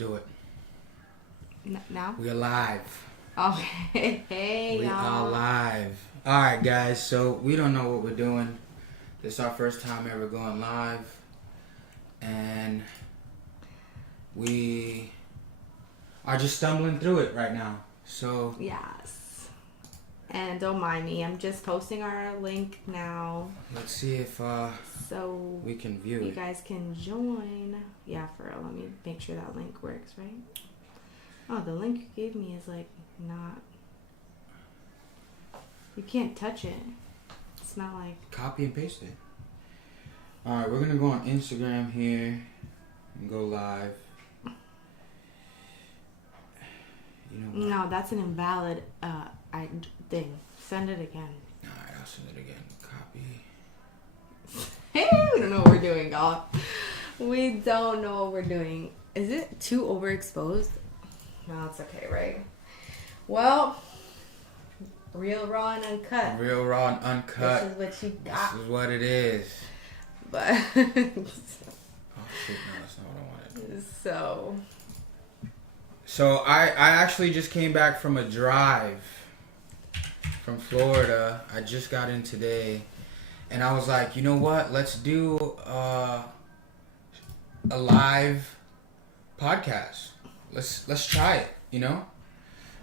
do it. Now? We're live. Okay. Hey, we y'all. are live. Alright, guys. So, we don't know what we're doing. This is our first time ever going live. And we are just stumbling through it right now. So... Yes. And don't mind me. I'm just posting our link now. Let's see if so we can view it. You guys can join. Yeah, for real. Let me make sure that link works, right? Oh, the link you gave me is like not... You can't touch it. It's not like... Copy and paste it. Alright, we're going to go on Instagram here and go live. You know what? No, that's an invalid thing. Send it again. Alright, I'll send it again. Copy. Hey, we don't know what we're doing, y'all. We don't know what we're doing. Is it too overexposed? No, it's okay, right? Well, real, raw, and uncut. Real, raw, and uncut. This is what you got. This is what it is. But... Oh, shit, no, that's not what I wanted. So I actually just came back from a drive from Florida. I just got in today. And I was like, you know what? Let's do a live podcast. Let's try it, you know?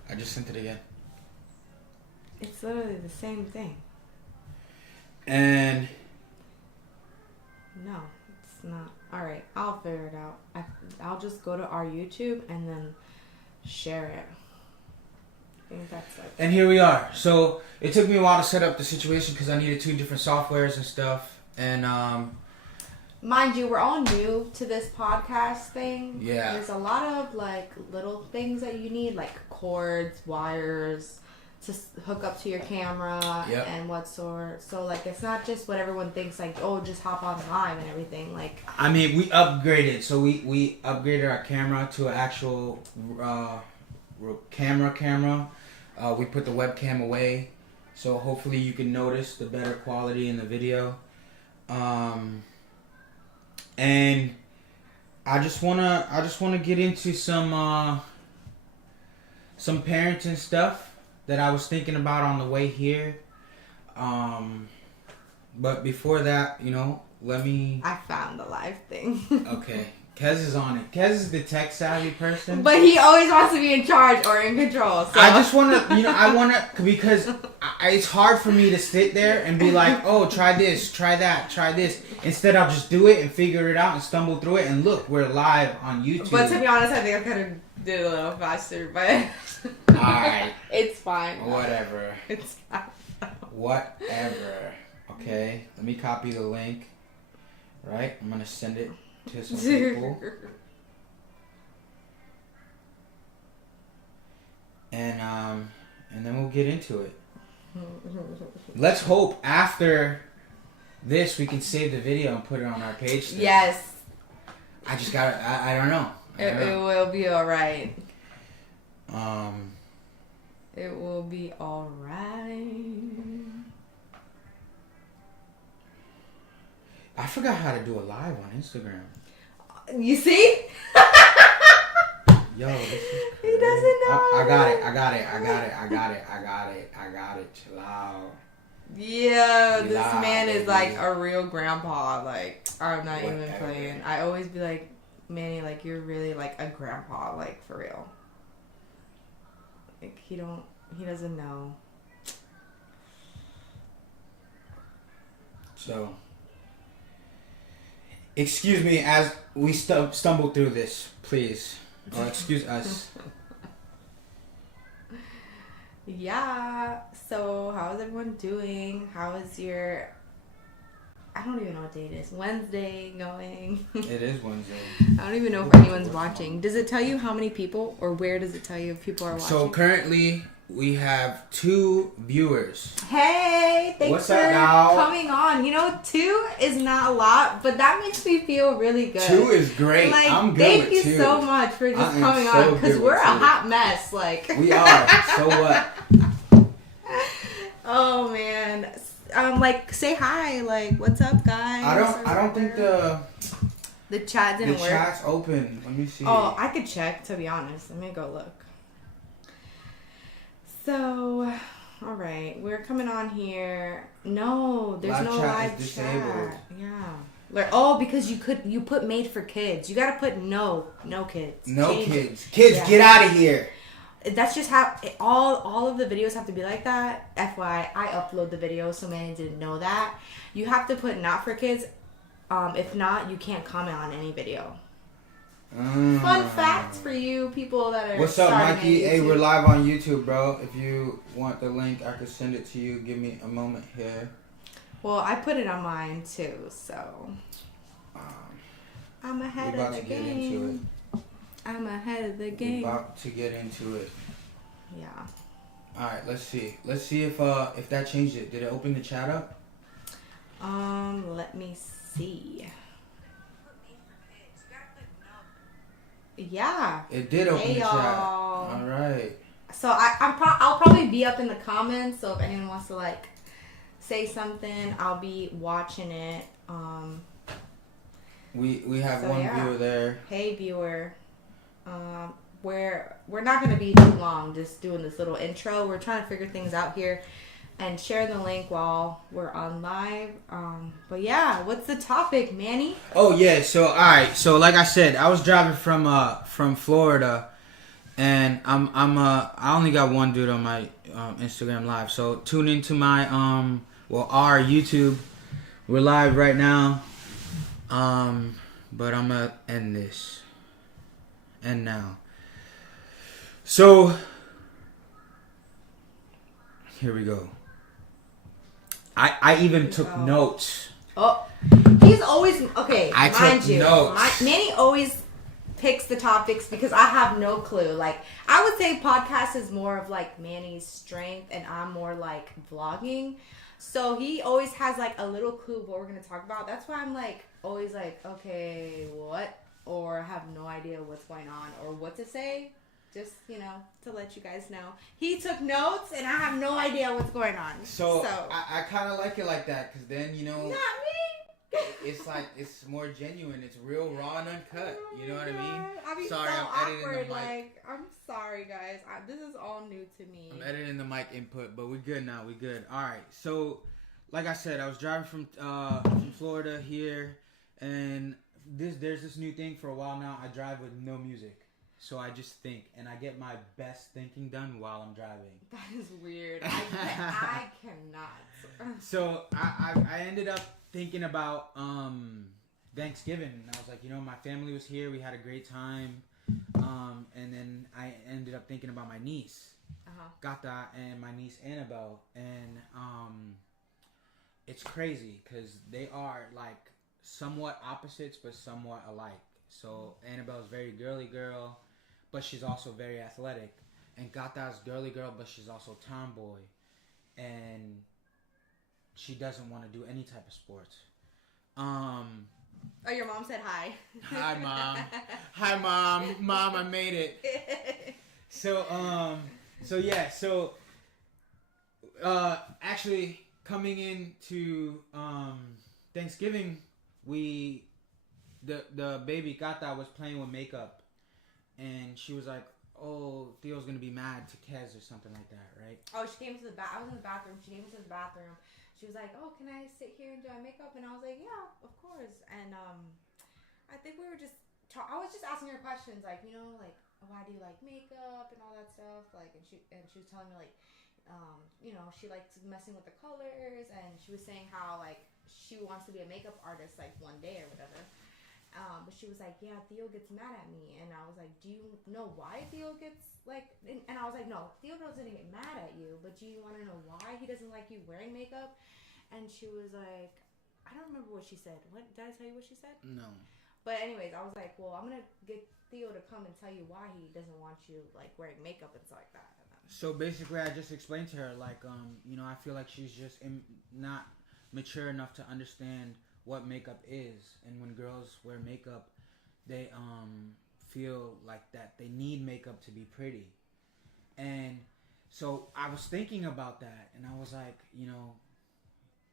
I just sent it again. It's literally the same thing. And... No, it's not. Alright, I'll figure it out. I'll just go to our YouTube and then share it. I think that's like... And here we are. So, it took me a while to set up the situation because I needed 2 different softwares and stuff. And, mind you, we're all new to this podcast thing. Yeah. There's a lot of, like, little things that you need, like cords, wires, to hook up to your camera, yep. And what sort. So, like, it's not just what everyone thinks, like, oh, just hop on live and everything. Like, I mean, we upgraded. So, we upgraded our camera to an actual camera. We put the webcam away. So, hopefully you can notice the better quality in the video. And I just wanna get into some parenting stuff that I was thinking about on the way here. But before that, you know, let me... I found the live thing. Okay. Kez is on it. Kez is the tech savvy person. But he always wants to be in charge or in control. So. I just want to, you know, because it's hard for me to sit there and be like, oh, try this, try that, try this. Instead, I'll just do it and figure it out and stumble through it. And look, we're live on YouTube. But to be honest, I think I could have did it a little faster, but... Alright. It's fine. Whatever. It's fine. Whatever. Okay. Let me copy the link. Right? I'm going to send it to some people. And then we'll get into it. Let's hope after this we can save the video and put it on our page still. Yes. I just gotta, I don't know. It will be alright. It will be alright. I forgot how to do a live on Instagram. You see? Yo, this is crazy. He doesn't know. I got it. Chill out. Yeah, this Chill man out, is baby. like a real grandpa. Like, I'm not even Whatever. playing. I always be like, Manny, like, you're really like a grandpa, like, for real. Like, he doesn't know. So, excuse me as we stumble through this, please. Or excuse us. Yeah. So, how's everyone doing? How is your... I don't even know what day it is. Wednesday going. It is Wednesday. I don't even know if anyone's watching. Does it tell you how many people, or where does it tell you if people are watching? So currently we have 2 viewers. Hey, thanks What's for up, now? coming on. You know, 2 is not a lot, but that makes me feel really good. 2 is great. Like, I'm good thank with you 2. so much for just I am coming so on, because good we're with a 2. hot mess. Like, We are. So what? Oh man. Like, say hi. Like, what's up, guys? I don't think The chat didn't work. The chat's open. Let me see. Oh, I could check, to be honest. Let me go look. So, all right, we're coming on here. No, there's no live chat. Yeah. Oh, because you put made for kids. You gotta put no kids. No kids. Kids, get out of here. That's just how all of the videos have to be like that. FYI, I upload the videos, so many didn't know that. You have to put not for kids. If not, you can't comment on any video. Fun fact for you people that are. What's up, Mikey? Hey, we're live on YouTube, bro. If you want the link, I could send it to you. Give me a moment here. Well, I put it on mine too, so I'm ahead of the game. I'm ahead of the game. We're about to get into it. Yeah. All right, let's see. Let's see if that changed it. Did it open the chat up? Let me see. Yeah. It did open the chat. All right. So I'll probably be up in the comments. So if anyone wants to like say something, I'll be watching it. We have one viewer there. Hey viewer. We're not gonna be too long. Just doing this little intro. We're trying to figure things out here. And share the link while we're on live. But yeah, what's the topic, Manny? Oh yeah, so all right. So like I said, I was driving from Florida, and I only got one dude on my Instagram live. So tune into my our YouTube. We're live right now. But I'm gonna end this. And now. So here we go. I even took notes. Oh, he's always okay. I mind took you, notes. Manny always picks the topics because I have no clue. Like I would say, podcast is more of like Manny's strength, and I'm more like vlogging. So he always has like a little clue of what we're gonna talk about. That's why I'm like always like, okay, what? Or have no idea what's going on or what to say. Just, to let you guys know. He took notes, and I have no idea what's going on. So I kind of like it like that, because then, Not me! It's like, it's more genuine. It's real, raw, and uncut. You know what I mean? I mean, sorry, so I'm editing awkward, the mic. like, I'm sorry, guys. This is all new to me. I'm editing the mic input, but we're good now. We're good. All right. So, like I said, I was driving from Florida here, and there's this new thing for a while now. I drive with no music. So I just think, and I get my best thinking done while I'm driving. That is weird. I cannot. So I ended up thinking about Thanksgiving, and I was like, my family was here. We had a great time, and then I ended up thinking about my niece, Gata, and my niece Annabelle, and it's crazy because they are like somewhat opposites but somewhat alike. So Annabelle's very girly girl, but she's also very athletic. And Gata's girly girl, but she's also tomboy. And she doesn't want to do any type of sports. Oh, your mom said hi. Hi, Mom. Hi, Mom. Mom, I made it. So actually coming into Thanksgiving, the baby Gata was playing with makeup, and she was like, "Oh, Theo's gonna be mad to Kez or something like that, right?" Oh, she came to the I was in the bathroom. She came into the bathroom. She was like, "Oh, can I sit here and do my makeup?" And I was like, "Yeah, of course." And I think we were just I was just asking her questions, like, like, why do you like makeup and all that stuff, like, and she was telling me like, she likes messing with the colors, and she was saying how like she wants to be a makeup artist like one day or whatever. But she was like, yeah, Theo gets mad at me. And I was like, do you know why Theo gets, like... And I was like, no, Theo doesn't get mad at you. But do you want to know why he doesn't like you wearing makeup? And she was like... I don't remember what she said. What did I tell you what she said? No. But anyways, I was like, well, I'm going to get Theo to come and tell you why he doesn't want you, like, wearing makeup and stuff like that. So basically, I just explained to her, like, I feel like she's just not mature enough to understand what makeup is, and when girls wear makeup, they feel like that they need makeup to be pretty. And so I was thinking about that, and I was like,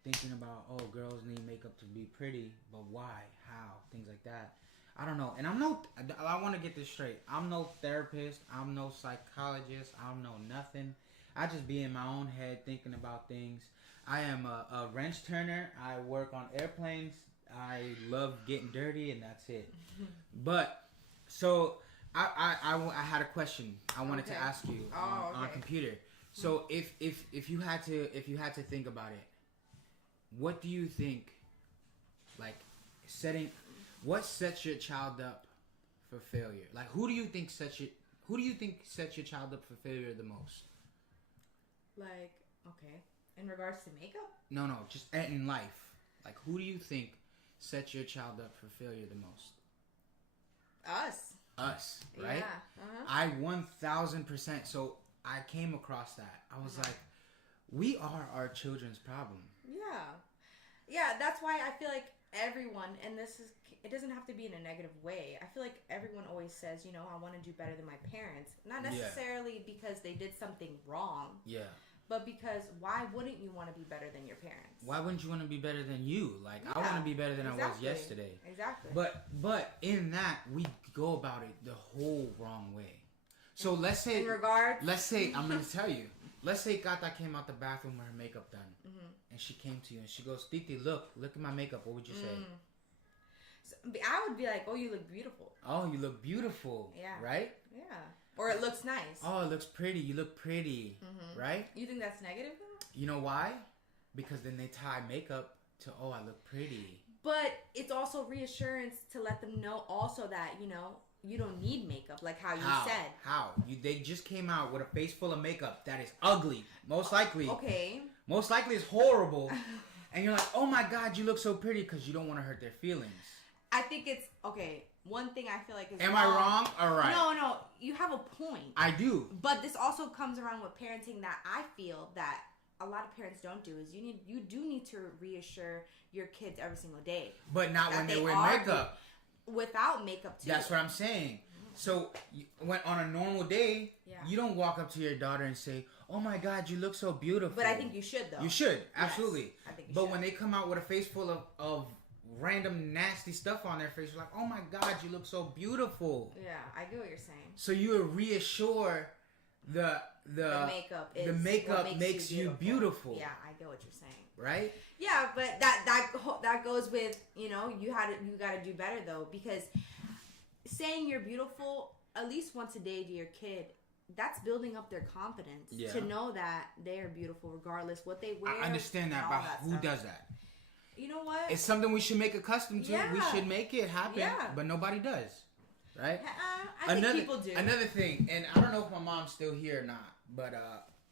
thinking about, oh, girls need makeup to be pretty, but why, how, things like that. I don't know. And I want to get this straight. I'm no therapist. I'm no psychologist. I'm no nothing. I just be in my own head thinking about things. I am a wrench turner. I work on airplanes. I love getting dirty, and that's it. But so I had a question I wanted to ask you on computer. So if you had to think about it, what do you think? Like what sets your child up for failure? Like who do you think sets your child up for failure the most? Like, okay, in regards to makeup? No, just in life. Like who do you think sets your child up for failure the most? Us, right? Yeah. Uh-huh. I 1000%. So I came across that. I was like, we are our children's problem. Yeah. That's why I feel like everyone, and it doesn't have to be in a negative way. I feel like everyone always says, I want to do better than my parents. Not necessarily because they did something wrong. Yeah. But because why wouldn't you want to be better than your parents? Why wouldn't you want to be better than you? Like, I want to be better than I was yesterday. Exactly. But in that, we go about it the whole wrong way. So let's say... I'm going to tell you. Let's say Gata came out the bathroom with her makeup done. Mm-hmm. And she came to you and she goes, Titi, look at my makeup. What would you say? So, I would be like, oh, you look beautiful. Oh, you look beautiful. Yeah. Right? Yeah. Or it looks nice. Oh, it looks pretty. You look pretty. Mm-hmm. Right? You think that's negative though? You know why? Because then they tie makeup to, oh, I look pretty. But it's also reassurance to let them know also that, you don't need makeup, like how you said. How? They just came out with a face full of makeup that is ugly. Most likely. Okay. Most likely it's horrible. And you're like, oh my God, you look so pretty because you don't want to hurt their feelings. I think it's, okay, one thing I feel like is Am I wrong? All right. No, you have a point. I do. But this also comes around with parenting that I feel that a lot of parents don't do is you do need to reassure your kids every single day. But not when they wear makeup. Without makeup too. That's what I'm saying. So when on a normal day, you don't walk up to your daughter and say, "Oh my God, you look so beautiful." But I think you should though. You should, absolutely. Yes, I think you should. When they come out with a face full of random nasty stuff on their face, you're like, "Oh my God, you look so beautiful." Yeah, I get what you're saying. So you reassure the makeup makes you beautiful. Yeah, I get what you're saying. Right? Yeah, but that goes with, you got to do better though, because saying you're beautiful at least once a day to your kid, that's building up their confidence to know that they are beautiful regardless what they wear. I understand that, but who does that? You know what? It's something we should make accustomed to. Yeah. We should make it happen, but nobody does. Right? I think people do. Another thing, and I don't know if my mom's still here or not, but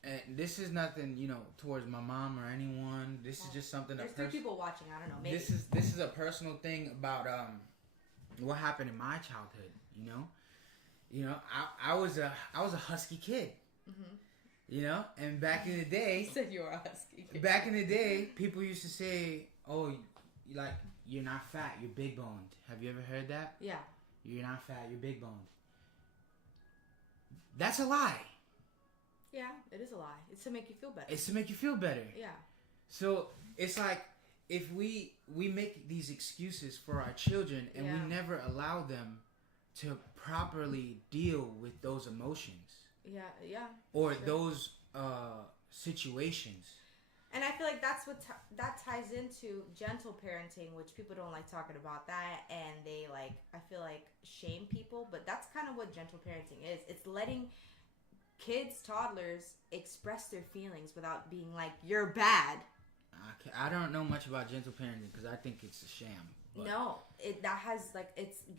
and this is nothing, towards my mom or anyone. This is just something. There's 3 people watching. I don't know. Maybe this is a personal thing about what happened in my childhood. I was a husky kid. Mm-hmm. And back in the day, you said you were a husky kid. Back in the day, people used to say, "Oh, you're not fat, you're big boned." Have you ever heard that? Yeah. You're not fat, you're big boned. That's a lie. Yeah, it is a lie. It's to make you feel better. It's to make you feel better. Yeah. So it's like if we make these excuses for our children and we never allow them to properly deal with those emotions. Yeah. Or those situations. And I feel like that's what that ties into gentle parenting, which people don't like talking about that, and they I feel like shame people, but that's kind of what gentle parenting is. It's letting kids, toddlers express their feelings without being like, you're bad. I don't know much about gentle parenting because I think it's a sham. But no, it's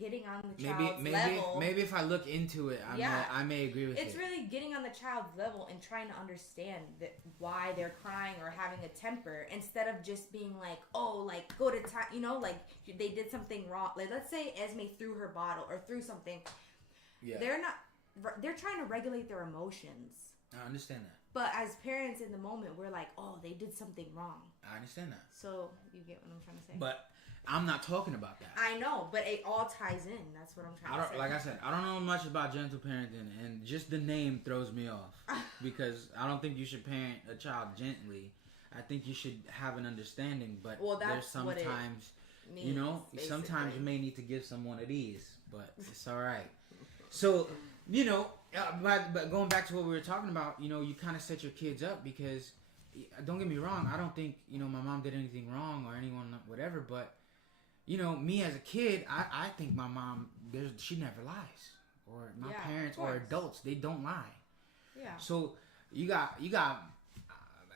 getting on the child's level. Maybe if I look into it, I may agree with it. It's really getting on the child's level and trying to understand why they're crying or having a temper, instead of just being like, oh, go to time, they did something wrong. Like, let's say Esme threw her bottle or threw something. Yeah. They're trying to regulate their emotions. I understand that. But as parents in the moment, we're like, oh, they did something wrong. I understand that. So, you get what I'm trying to say? But I'm not talking about that. I know, but it all ties in. That's what I'm trying to say. Like I said, I don't know much about gentle parenting, and just the name throws me off. Because I don't think you should parent a child gently. I think you should have an understanding, but Well, there's that's what it sometimes, means, you know, basically. sometimes you may need to give someone of these, but it's all right. So, you know, but going back to what we were talking about, you know, you kind of set your kids up because, don't get me wrong, I don't think, you know, my mom did anything wrong or anyone, whatever, but, you know, me as a kid, I think my mom, she never lies. Or my parents or adults, they don't lie. Yeah. So you got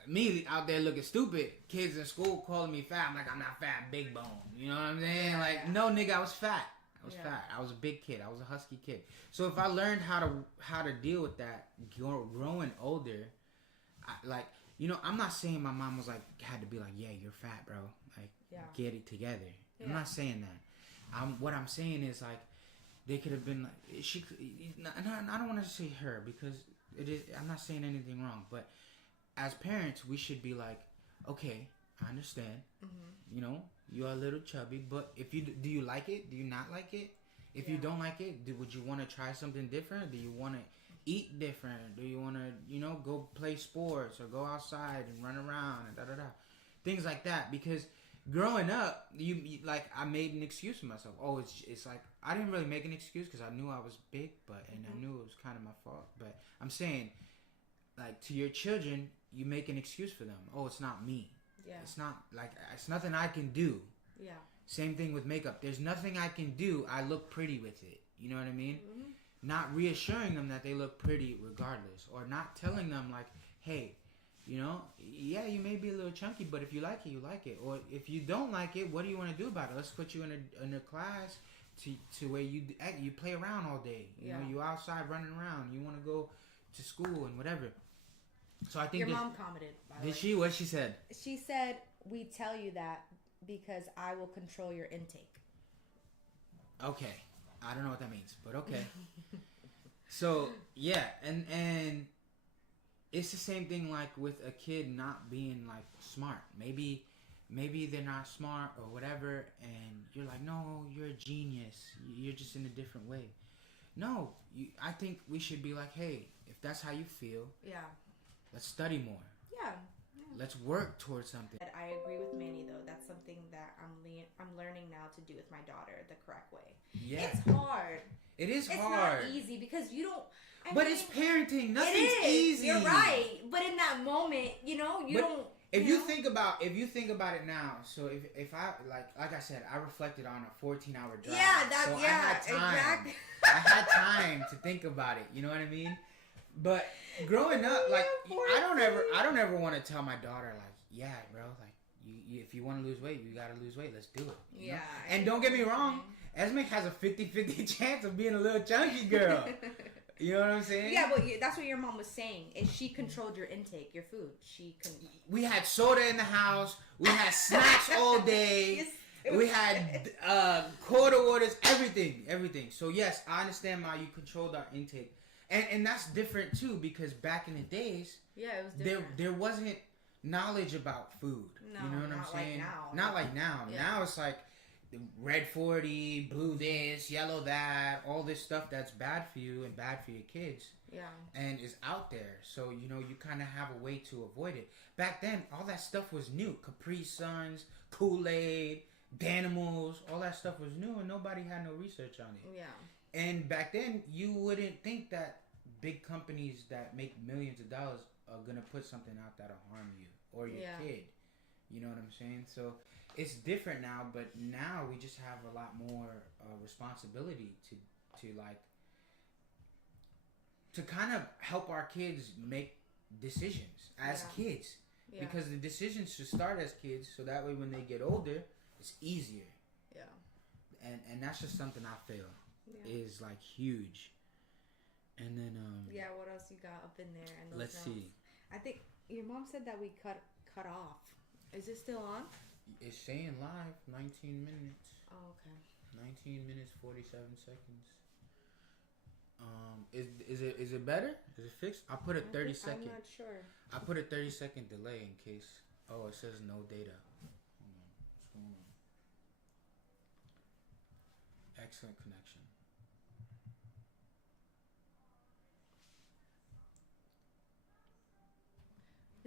me out there looking stupid. Kids in school calling me fat. I'm like, I'm not fat, big bone. You know what I'm saying? Like, no, nigga, I was fat. I was fat. I was a big kid. I was a husky kid. So if I learned how to deal with that growing older, you know, I'm not saying my mom was like had to be like, yeah, you're fat, bro. Like, get it together. Yeah. I'm not saying that. What I'm saying is like, they could have been like, and I don't want to say her because it is. I'm not saying anything wrong, but as parents, we should be like, okay, I understand. Mm-hmm. You know, you are a little chubby, but if you do, you like it? Do you not like it? If you don't like it, would you want to try something different? Do you want to eat different? Do you want to, you know, go play sports or go outside and run around and things like that? Because growing up, you like I made an excuse for myself. Oh, it's like I didn't really make an excuse because I knew I was big, and I knew it was kind of my fault. But I'm saying, like to your children, you make an excuse for them. Oh, it's not me. Yeah. It's not like it's nothing I can do. Yeah. Same thing with makeup. There's nothing I can do. I look pretty with it. You know what I mean? Mm-hmm. Not reassuring them that they look pretty regardless, or not telling them like, hey. You know, yeah, you may be a little chunky, but if you like it, you like it. Or if you don't like it, what do you want to do about it? Let's put you in a class to where you play around all day. You know, you outside running around. You want to go to school and whatever. So I think your mom commented. By the way. Did she? What she said? She said, "We tell you that because I will control your intake." Okay, I don't know what that means, but okay. So yeah, and. It's the same thing like with a kid not being like smart. Maybe they're not smart or whatever, and you're like, no, you're a genius. You're just in a different way. No, I think we should be like, hey, if that's how you feel, let's study more. Yeah. Let's work towards something. I agree with Manny though. That's something that I'm learning now to do with my daughter the correct way. Yeah. It's hard. It is hard. It's not easy because you don't. It's parenting. Nothing's easy. You're right. But in that moment, you know, you don't. If you think about it now, so if I like I said, I reflected on a 14-hour drive. I had time. Exactly. I had time to think about it. You know what I mean? But growing up, like I don't ever want to tell my daughter like, yeah, bro, like you if you want to lose weight, you got to lose weight. Let's do it. You know? And don't get me wrong, Esme has a 50-50 chance of being a little chunky girl. You know what I'm saying? Yeah, but that's what your mom was saying. Is she controlled your intake, your food? We had soda in the house. We had snacks all day. We had quarter waters, everything. So yes, I understand how you controlled our intake. And that's different too, because back in the days, it was different. There wasn't knowledge about food. No, you know what I'm saying? Not like now. Yeah. Now it's like red 40, blue this, yellow that, all this stuff that's bad for you and bad for your kids. Yeah. And is out there. So, you know, you kind of have a way to avoid it. Back then, all that stuff was new. Capri Suns, Kool-Aid, Danimals, all that stuff was new and nobody had no research on it. Yeah. And back then, you wouldn't think that big companies that make millions of dollars are going to put something out that'll harm you or your kid. You know what I'm saying? So it's different now, but now we just have a lot more responsibility to kind of help our kids make decisions as kids. Yeah. Because the decisions should start as kids, so that way when they get older, it's easier. Yeah. And that's just something I feel is like huge. And then what else you got up in there? And let's see. I think your mom said that we cut off. Is it still on? It's saying live 19 minutes. Oh, okay. 19 minutes 47 seconds. Is it better? Is it fixed? I put a 30-second. I'm not sure. I put a 30-second delay in case. Oh, it says no data. Hold on. What's going on? Excellent connection.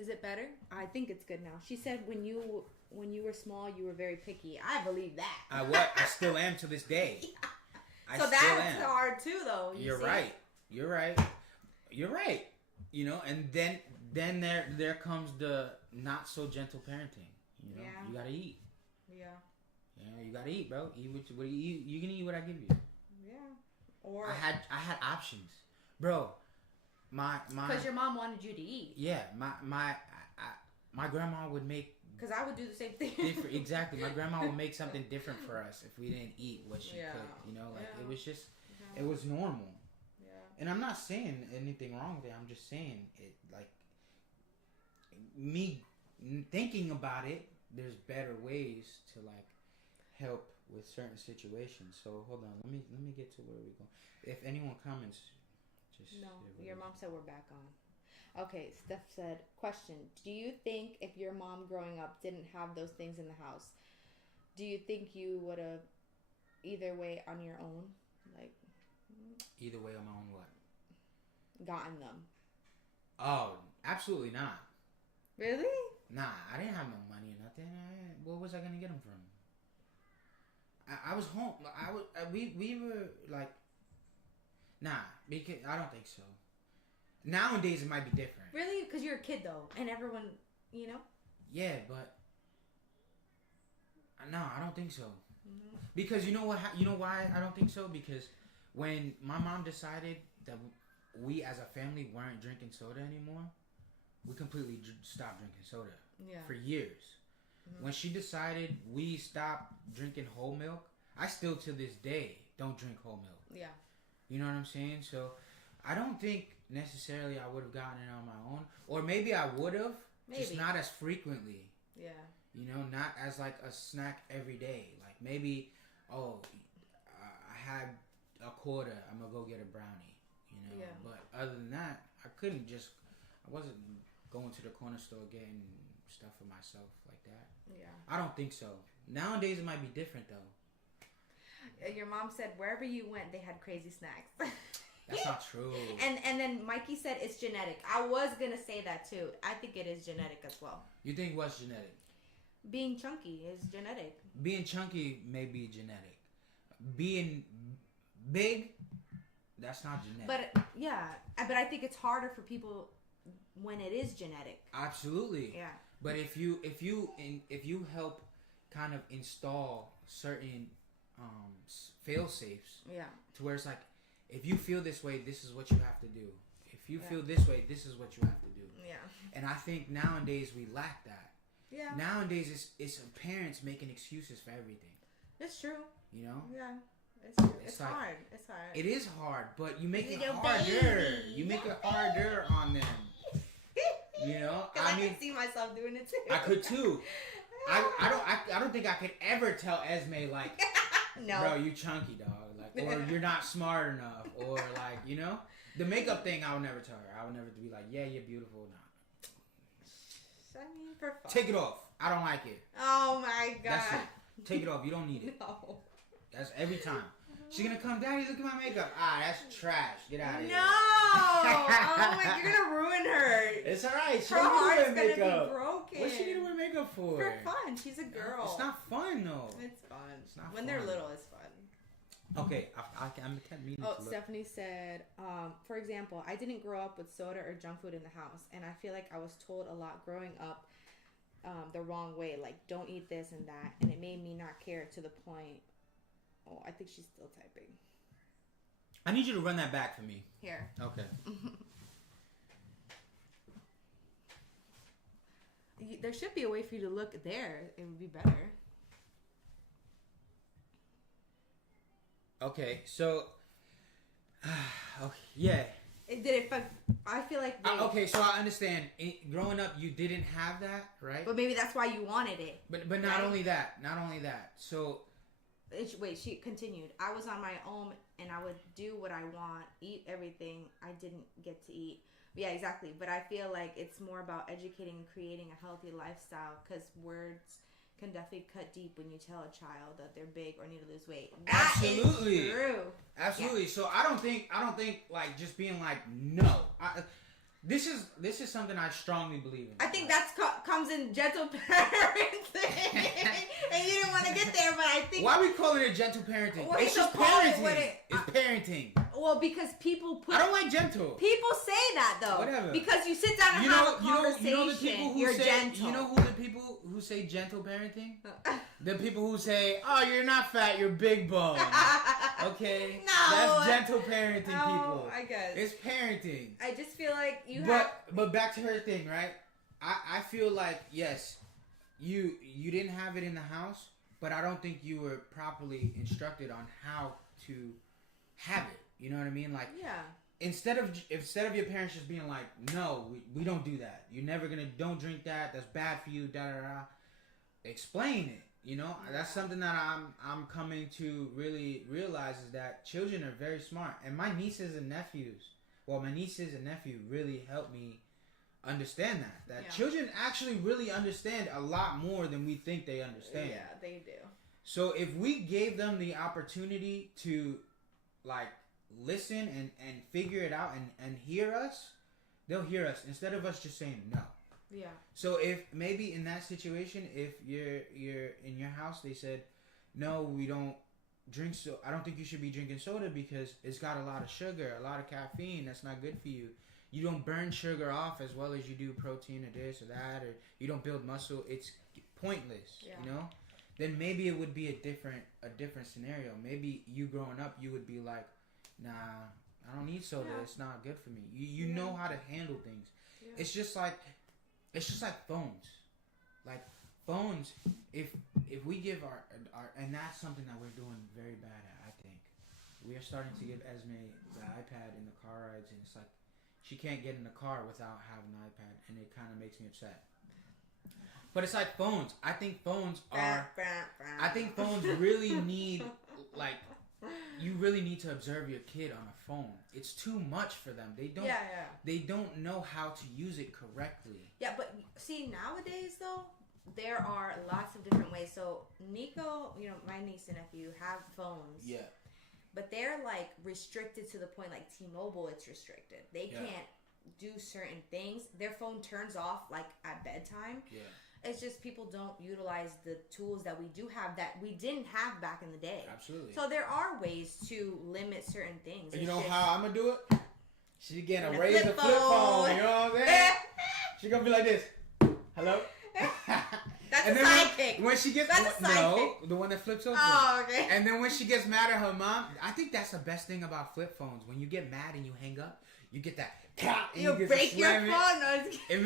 Is it better? I think it's good now. She said when you were small, you were very picky. I believe that. I still am to this day. Yeah. So that's hard too, though. You're right. You're right. You know, and then there comes the not so gentle parenting. You know, you gotta eat. Yeah. Yeah, you gotta eat, bro. Eat what you eat. You can eat what I give you. Yeah. Or I had options, bro. My because your mom wanted you to eat. Yeah, my grandma would make. Because I would do the same thing. Exactly, my grandma would make something different for us if we didn't eat what she could. You know, like it was just, it was normal. Yeah. And I'm not saying anything wrong with it. I'm just saying it. Like me thinking about it, there's better ways to like help with certain situations. So hold on, let me get to where we go. If anyone comments, just no. Your mom said we're back on. Okay, Steph said, question, do you think if your mom growing up didn't have those things in the house, do you think you would have either way on your own? Like either way on my own what? Gotten them. Oh, absolutely not. Really? Nah, I didn't have no money or nothing. Where was I gonna get them from? I was home. We were like, nah, because I don't think so. Nowadays it might be different. Really? Because you're a kid though, and everyone, you know. Yeah, but no, I don't think so. Mm-hmm. Because you know what? You know why I don't think so? Because when my mom decided that we as a family weren't drinking soda anymore, we completely stopped drinking soda. Yeah. For years. Mm-hmm. When she decided we stopped drinking whole milk, I still to this day don't drink whole milk. Yeah. You know what I'm saying? So I don't think necessarily I would have gotten it on my own. Or maybe I would have, just not as frequently. Yeah. You know, not as like a snack every day. Like maybe, I had a quarter, I'm going to go get a brownie. You know? Yeah. But other than that, I wasn't going to the corner store getting stuff for myself like that. Yeah. I don't think so. Nowadays it might be different though. Your mom said wherever you went, they had crazy snacks. That's not true. And then Mikey said it's genetic. I was gonna say that too. I think it is genetic as well. You think what's genetic? Being chunky is genetic. Being chunky may be genetic. Being big, that's not genetic. But yeah, but I think it's harder for people when it is genetic. Absolutely. Yeah. But if you help kind of install certain fail safes. Yeah. To where it's like, if you feel this way, this is what you have to do. If you feel this way, this is what you have to do. Yeah. And I think nowadays we lack that. Yeah. Nowadays it's parents making excuses for everything. It's true. You know? Yeah. It's true. It's like, hard. It's hard. It is hard, but you make it harder. Baby. You make it harder on them. You know? I can see myself doing it too. I could too. I don't think I could ever tell Esme like, no, bro, you chunky, dog, like, or you're not smart enough, or like, you know, the makeup thing. I would never tell her. I would never be like, yeah, you're beautiful. Nah. I mean, for fun. Take it off. I don't like it. Oh my god. That's it. Take it off. You don't need it. No. That's every time. She's gonna come, Daddy, look at my makeup. That's trash. Get out of here. No! Oh my, you're gonna ruin her. It's alright. She her don't heart's need to wear makeup. gonna be broken. What's she gonna wear makeup for? For fun. She's a girl. It's not fun though. It's fun. It's not when fun. they're little, it's fun. Okay, I'm meaning to look. Stephanie said, for example, I didn't grow up with soda or junk food in the house, and I feel like I was told a lot growing up the wrong way, like don't eat this and that, and it made me not care to the point. Oh, I think she's still typing. I need you to run that back for me. Here. Okay. There should be a way for you to look there. It would be better. Okay, so... okay, yeah. I feel like... okay, so I understand. Growing up, you didn't have that, right? But maybe that's why you wanted it. But not only that. Not only that. So... Wait, she continued. I was on my own and I would do what I want, eat everything I didn't get to eat. Yeah, exactly. But I feel like it's more about educating and creating a healthy lifestyle, because words can definitely cut deep when you tell a child that they're big or need to lose weight. Absolutely. That is true. Absolutely. Yeah. So I don't think like just being like no. This is something I strongly believe in. I think that's comes in gentle parenting, and you didn't want to get there, but I think why are we calling it gentle parenting? Well, It's just parenting. It's parenting. Well, because people put. I don't like gentle. People say that though. Whatever. Because you sit down and have a conversation. You know the people who you're say, gentle. You know who the people who say gentle parenting? The people who say, "Oh, you're not fat, you're big bone." Okay, no, that's gentle parenting. People, I guess it's parenting. I just feel like you But back to her thing, right? I feel like yes, you didn't have it in the house, but I don't think you were properly instructed on how to have it. You know what I mean? Like, yeah. Instead of your parents just being like, no, we don't do that. You're never don't drink that. That's bad for you. Da da da. Explain it. You know, that's something that I'm coming to really realize is that children are very smart, and my nieces and nephews really helped me understand that children actually really understand a lot more than we think they understand. Yeah, they do. So if we gave them the opportunity to like listen and figure it out and hear us, they'll hear us instead of us just saying no. Yeah. So if maybe in that situation, if you're in your house, they said, no, we don't drink I don't think you should be drinking soda because it's got a lot of sugar, a lot of caffeine. That's not good for you. You don't burn sugar off as well as you do protein or this or that, or you don't build muscle. It's pointless, you know? Then maybe it would be a different scenario. Maybe you growing up, you would be like, nah, I don't need soda. It's not good for me. You know how to handle things. Yeah. It's just like phones. Like phones, if we give our and that's something that we're doing very bad at, I think. We are starting to give Esme the iPad in the car rides, and it's like she can't get in the car without having an iPad, and it kind of makes me upset. But it's like phones. I think phones really need, like, you really need to observe your kid on a phone. It's too much for them. They don't know how to use it correctly. Yeah, but see, nowadays though, there are lots of different ways. So Nico, my niece and nephew have phones. Yeah. But they're like restricted to the point like T-Mobile, it's restricted. They can't do certain things. Their phone turns off like at bedtime. Yeah. It's just people don't utilize the tools that we do have that we didn't have back in the day. Absolutely. So there are ways to limit certain things. You know how I'm gonna do it? She's gonna raise a flip phone. You know what I'm saying? She's gonna be like this. Hello. That's a sidekick. When she gets the one that flips over. Oh, okay. And then when she gets mad at her mom, I think that's the best thing about flip phones. When you get mad and you hang up, you get that. You break your phone. It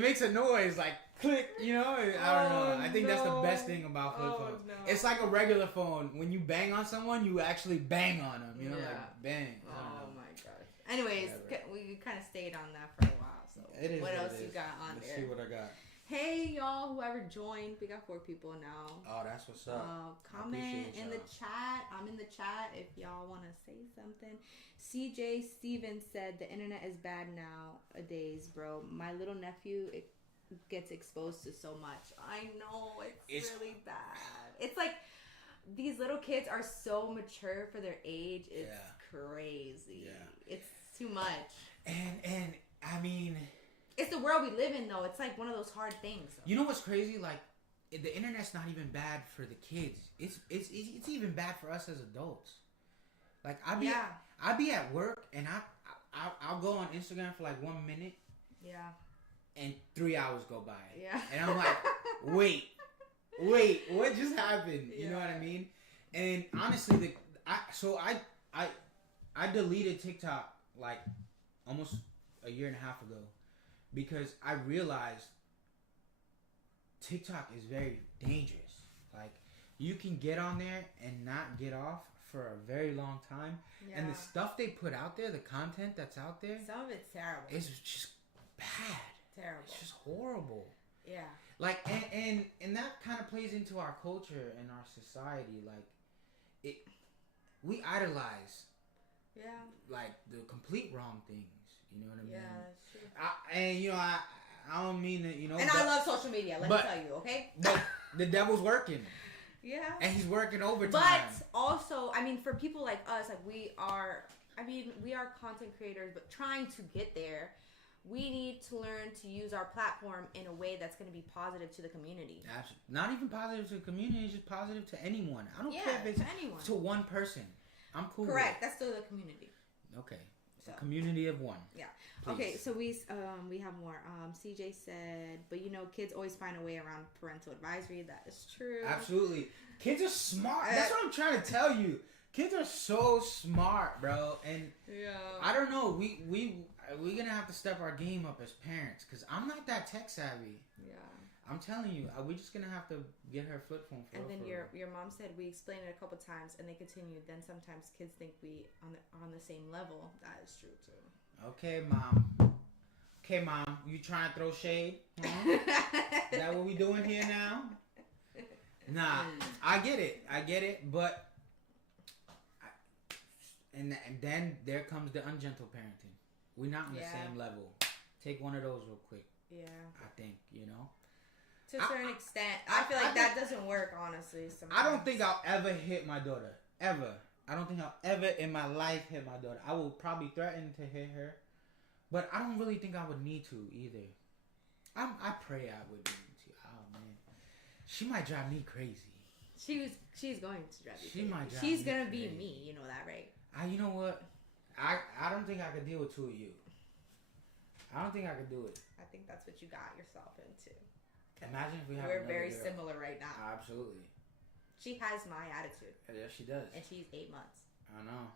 makes a noise like click. I don't know. I think that's the best thing about flip phones. No. It's like a regular phone. When you bang on someone, you actually bang on them. Like bang. Oh my gosh. Anyways, we kind of stayed on that for a while. So what else you got on there? Let's see what I got. Hey y'all, whoever joined, we got 4 people now. Oh, that's what's up. Comment in the chat. I'm in the chat if y'all want to say something. CJ Stevens said the internet is bad nowadays, bro. My little nephew gets exposed to so much. I know it's really bad. It's like these little kids are so mature for their age. It's crazy. Yeah. It's too much. And I mean, it's the world we live in, though. It's like one of those hard things. You know what's crazy? Like, the internet's not even bad for the kids. It's even bad for us as adults. Like, I'll be at work and I'll go on Instagram for like 1 minute. Yeah. And 3 hours go by. Yeah. And I'm like, wait, what just happened? You know what I mean? And honestly, I deleted TikTok like almost a year and a half ago. Because I realized TikTok is very dangerous. Like, you can get on there and not get off for a very long time. Yeah. And the stuff they put out there, the content that's out there. Some of it's terrible. It's just bad. Terrible. It's just horrible. Yeah. Like, and that kind of plays into our culture and our society. Like, we idolize. Yeah. Like, the complete wrong things. You know what I mean? Yeah, that's true. I don't mean that, And I love social media, let me tell you, okay? But the devil's working. Yeah. And he's working overtime. But also, for people like us, like we are content creators, but trying to get there. we need to learn to use our platform in a way that's going to be positive to the community. Absolutely. Not even positive to the community, it's just positive to anyone. I don't care if it's to anyone. To one person. I'm cool. Correct. That's still the community. Okay. So. A community of one. Yeah. Please. Okay, so we have more. CJ said, but kids always find a way around parental advisory. That is true. Absolutely. Kids are smart. That's what I'm trying to tell you. Kids are so smart, bro. And I don't know. We're gonna have to step our game up as parents because I'm not that tech savvy. Yeah. I'm telling you, we're just gonna have to get her flip phone. And then your mom said we explained it a couple times, and they continued. Then sometimes kids think we on the same level. That is true too. Okay, mom. You trying to throw shade? Huh? Is that what we doing here now? Nah, I get it, but. And then there comes the ungentle parenting. We're not on the same level. Take one of those real quick. Yeah. I think, To a certain extent. I feel like that doesn't work, honestly. Sometimes. I don't think I'll ever hit my daughter. Ever. I don't think I'll ever in my life hit my daughter. I will probably threaten to hit her. But I don't really think I would need to either. I pray I would need to. Oh, man. She might drive me crazy. She's going to drive you crazy. Might drive She's me going to crazy. be me. You know that, right? You know what? I don't think I could deal with two of you. I don't think I could do it. I think that's what you got yourself into. Imagine if we have. We're very similar right now. Absolutely. She has my attitude. Yes, she does. And she's 8 months. I know.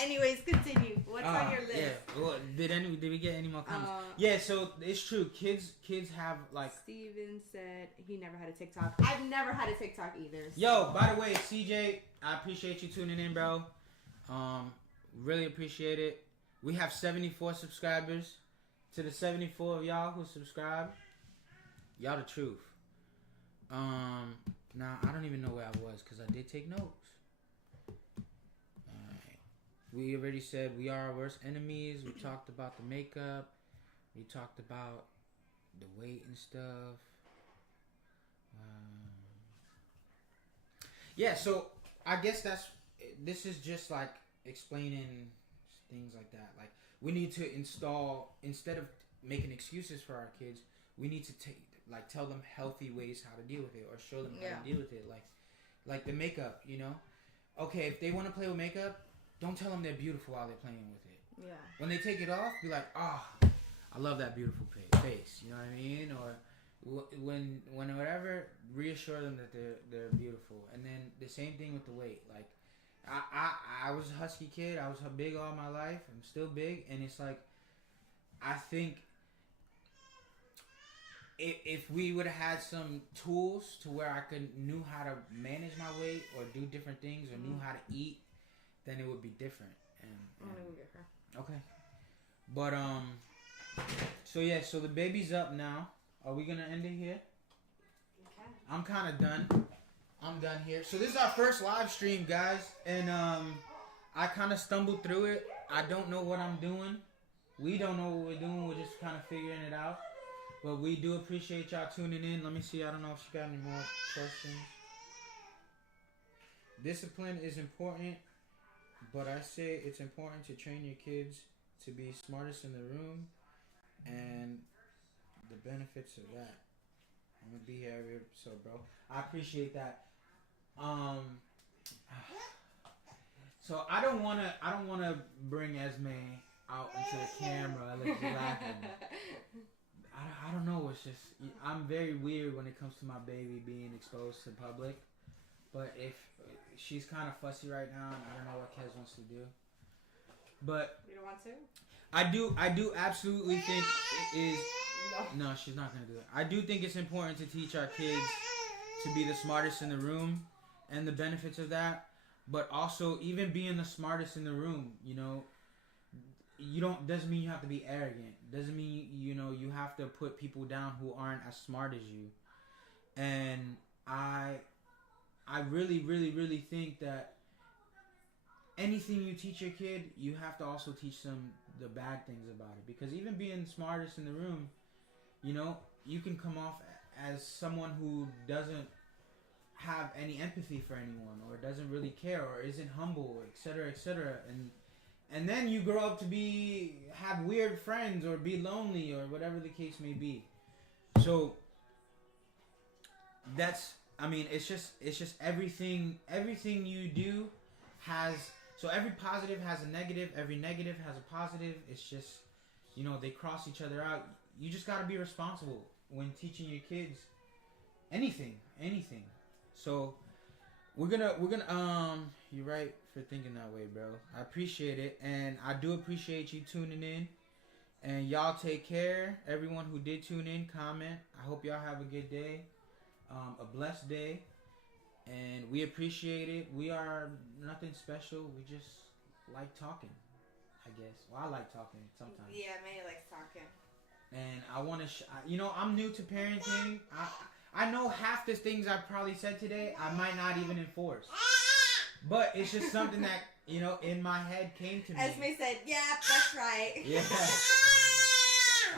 Anyways, continue. What's on your list? Yeah. Well, did we get any more comments? Yeah. So it's true. Kids have like. Steven said he never had a TikTok. I've never had a TikTok either. So. Yo, by the way, CJ, I appreciate you tuning in, bro. Really appreciate it. We have 74 subscribers. To the 74 of y'all who subscribe, y'all the truth. Now I don't even know where I was because I did take notes. Alright. We already said we are our worst enemies. We talked about the makeup. We talked about the weight and stuff. Yeah, so I guess this is just like explaining things like that. Like we need to install, instead of making excuses for our kids, we need to tell them healthy ways how to deal with it, or show them how to deal with it. Like the makeup, Okay, if they want to play with makeup, don't tell them they're beautiful while they're playing with it. Yeah. When they take it off, be like, I love that beautiful face. You know what I mean? Or when whatever, reassure them that they're beautiful. And then the same thing with the weight. Like I was a husky kid. I was big all my life. I'm still big, and it's like I think if we would have had some tools to where I knew how to manage my weight or do different things or knew how to eat, then it would be different. And I'm gonna go get her. Okay. But so the baby's up now. Are we gonna end it here? Okay. I'm kind of done. I'm done here. So this is our first live stream, guys, and I kind of stumbled through it. I don't know what I'm doing. We don't know what we're doing. We're just kind of figuring it out. But we do appreciate y'all tuning in. Let me see. I don't know if she got any more questions. Discipline is important, but I say it's important to train your kids to be smartest in the room, and the benefits of that. I'm gonna be here every episode, bro. I appreciate that. So I don't wanna bring Esme out into the camera like she's laughing. I don't know. It's just I'm very weird when it comes to my baby being exposed to public. But if she's kind of fussy right now, and I don't know what Kez wants to do. But you don't want to? I do absolutely think it is. No, she's not gonna do it. I do think it's important to teach our kids to be the smartest in the room and the benefits of that. But also, even being the smartest in the room, doesn't mean you have to be arrogant. Doesn't mean you have to put people down who aren't as smart as you. And I really, really, really think that anything you teach your kid, you have to also teach them the bad things about it. Because even being the smartest in the room, you can come off as someone who doesn't have any empathy for anyone, or doesn't really care, or isn't humble, etc., etc. and then you grow up to have weird friends or be lonely or whatever the case may be. So it's just everything you do has, so every positive has a negative, every negative has a positive. It's just, they cross each other out. You just got to be responsible when teaching your kids anything. So we're gonna you're right for thinking that way, bro. I appreciate it, and I do appreciate you tuning in. And y'all take care. Everyone who did tune in, comment. I hope y'all have a good day, a blessed day, and we appreciate it. We are nothing special. We just like talking, I guess. Well, I like talking sometimes. Yeah, May likes talking. And I want to, I'm new to parenting. I know half the things I probably said today I might not even enforce. But it's just something that, in my head came to me. Esme said, yeah, that's right. Yeah.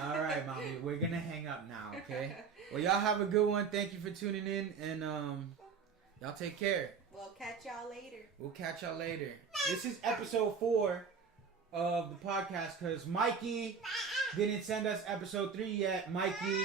All right, Mommy. We're going to hang up now, okay? Well, y'all have a good one. Thank you for tuning in. And y'all take care. We'll catch y'all later. This is episode 4 of the podcast because Mikey didn't send us episode 3 yet. Mikey...